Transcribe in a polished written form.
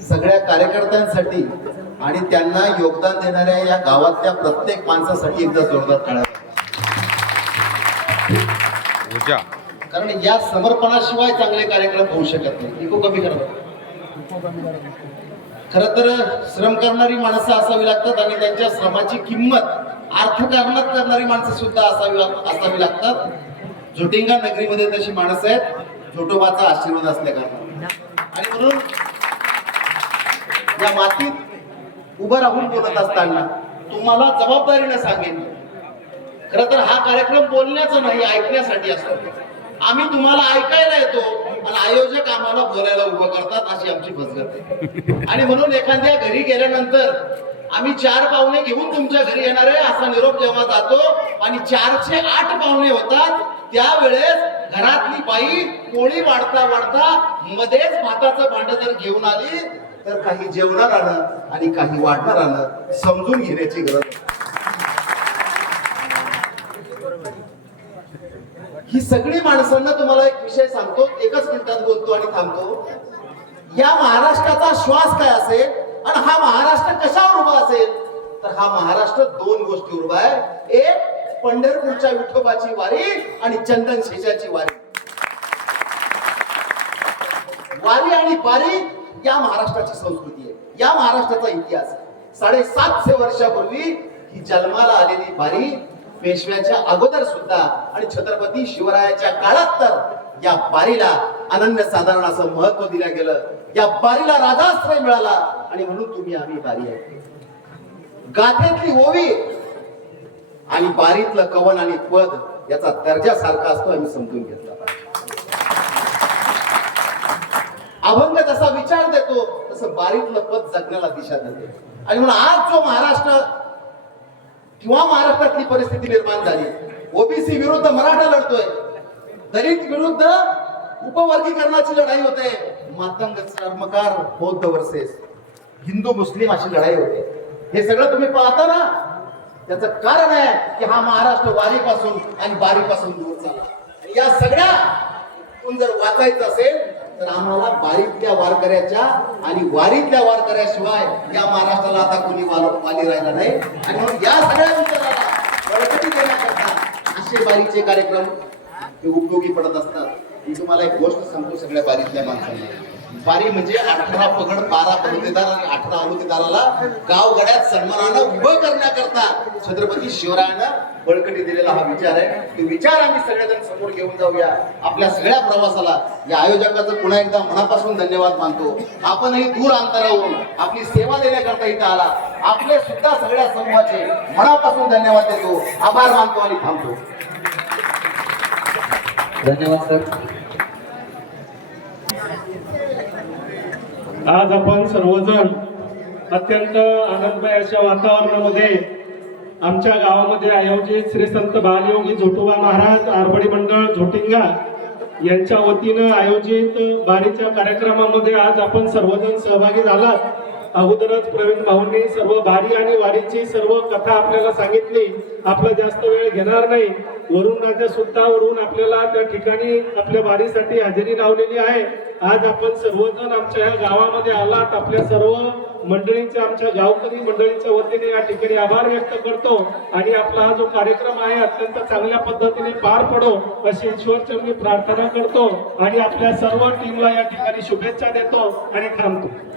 सगळ्या कार्यकर्त्यांसाठी आणि त्यांना योगदान देणाऱ्या या गावातल्या प्रत्येक माणसासाठी एकदा जोरदार टाळ्या. कारण या समर्पणाशिवाय चांगले कार्यक्रम होऊ शकत नाही. इको कमी करा. खरं तर श्रम करणारी माणसं असावी लागतात आणि त्यांच्या श्रमाची किंमत अर्थकारणात करणारी माणसं सुद्धा असावी लागतात. झोटिंगा नगरीमध्ये तशी माणसं आहेत, झोटोबाचा आशीर्वाद असल्या कारणाने. आणि म्हणून या मातीत उभं राहून बोलत असताना तुम्हाला जबाबदारीने सांगेन, खरं तर हा कार्यक्रम बोलण्याचा नाही, ऐकण्यासाठी असतो. आम्ही तुम्हाला ऐकायला येतो आणि आयोजक आम्हाला बोलायला उभं करतात, अशी आमची फसगत आहे. आणि म्हणून एखाद्या घरी गेल्यानंतर आम्ही 4 पाहुणे घेऊन तुमच्या घरी येणार आहे असा निरोप जेव्हा जातो आणि 4चे 8 पाहुणे होतात, त्यावेळेस घरातली बाई पोळी वाढता वाढता मध्येच भाताचं भांड जर घेऊन आली तर काही जेवणार आलं आणि काही वाढणार आलं, समजून घेण्याची गरज आहे. ही सगळी माणसांना तुम्हाला एक विषय सांगतो, एकच मिनिटात बोलतो आणि थांबतो. या महाराष्ट्राचा श्वास काय असेल आणि हा महाराष्ट्र कशावर उभा असेल, तर हा महाराष्ट्र 2 गोष्टीवर उभा आहे. एक पंढरपूरच्या विठोबाची वारी आणि चंदन शेषाची वारी. वारी आणि पारी या महाराष्ट्राची संस्कृती आहे, या महाराष्ट्राचा इतिहास. 750 वर्षापूर्वी ही जन्माला आलेली वारी पेशव्याच्या अगोदर सुद्धा आणि छत्रपती शिवरायाच्या काळात तर या वारीला अनन्यसाधारण असं महत्व दिलं गेलं. या वारीला राजाश्रय मिळाला आणि म्हणून तुम्ही आम्ही वारी आहे. गाथेतली ओवी आणि वारीतलं कवन आणि पद याचा दर्जा सारखा असतो, आम्ही समजून घेतला पाहिजे. अभंग जसा विचार देतो तसं वारीतलं पद जगण्याला दिशा देते. आणि म्हणून आज जो महाराष्ट्र किंवा महाराष्ट्रातली परिस्थिती निर्माण झाली, ओबीसी विरुद्ध मराठा लढतोय, दलित विरुद्ध उपवर्गीकरणाची लढाई होते, मातंग चर्मकार बौद्ध वर्सेस हिंदू मुस्लिम अशी लढाई होते. हे सगळं तुम्ही पाहता ना, त्याचं कारण आहे की हा महाराष्ट्र वारीपासून आणि बारीपासून दूर चालला. या सगळ्या जर वाचायचं असेल तर आम्हाला वारीतल्या वारकऱ्याच्या आणि वारीतल्या वारकऱ्याशिवाय या महाराष्ट्राला आता कोणी वाली राहिला नाही. आणि म्हणून या सगळ्या विचाराला बळकटी देण्याकरता असे वारीचे कार्यक्रम हे उपयोगी पडत असतात. मी तुम्हाला एक गोष्ट सांगतो सगळ्या वारीतल्या माणसांना. वारी म्हणजे 18 पगड 12 बलुतेदार आणि 18 अलुतेदाराला गावगड्यात सन्मानानं उभं करण्याकरता छत्रपती शिवरायानं बळकटी दिलेला हा विचार आहे. तो विचार आम्ही सगळेजण समोर घेऊन जाऊया. आपल्या सगळ्या प्रवासाला या आयोजकाचं पुन्हा एकदा मनापासून धन्यवाद मानतो. आपणही दूर अंतरावरून आपली सेवा देण्याकरता इथं आला, आपले सुद्धा सगळ्या समूहाचे मनापासून धन्यवाद देतो, आभार मानतो आणि थांबतो. धन्यवाद सर. आज आपण सर्वजण अत्यंत आनंदमय अशा वातावरणामध्ये आमच्या गावामध्ये आयोजित श्री संत बालयोगी झोटोबा महाराज आरबडी मंडळ झोटिंगा यांच्या वतीनं आयोजित वारीच्या कार्यक्रमामध्ये आज आपण सर्वजण सहभागी झालात. अगोदरच प्रवीण भाऊंनी सर्व वारी आणि वारीची सर्व कथा आपल्याला सांगितली. आपला जास्त वेळ घेणार नाही. वरून राजा सुद्धा वरून आपल्याला त्या ठिकाणी आपल्या वारीसाठी हजेरी लावलेली आहे. आज आपण सर्वजण आमच्या या गावामध्ये आलात. आपल्या सर्व मंडळींच्या, आमच्या गावकरी मंडळींच्या वतीने या ठिकाणी आभार व्यक्त करतो आणि आपला हा जो कार्यक्रम आहे अत्यंत चांगल्या पद्धतीने पार पडो अशी ईश्वरचरणी प्रार्थना करतो आणि आपल्या सर्व टीमला या ठिकाणी शुभेच्छा देतो आणि थांबतो.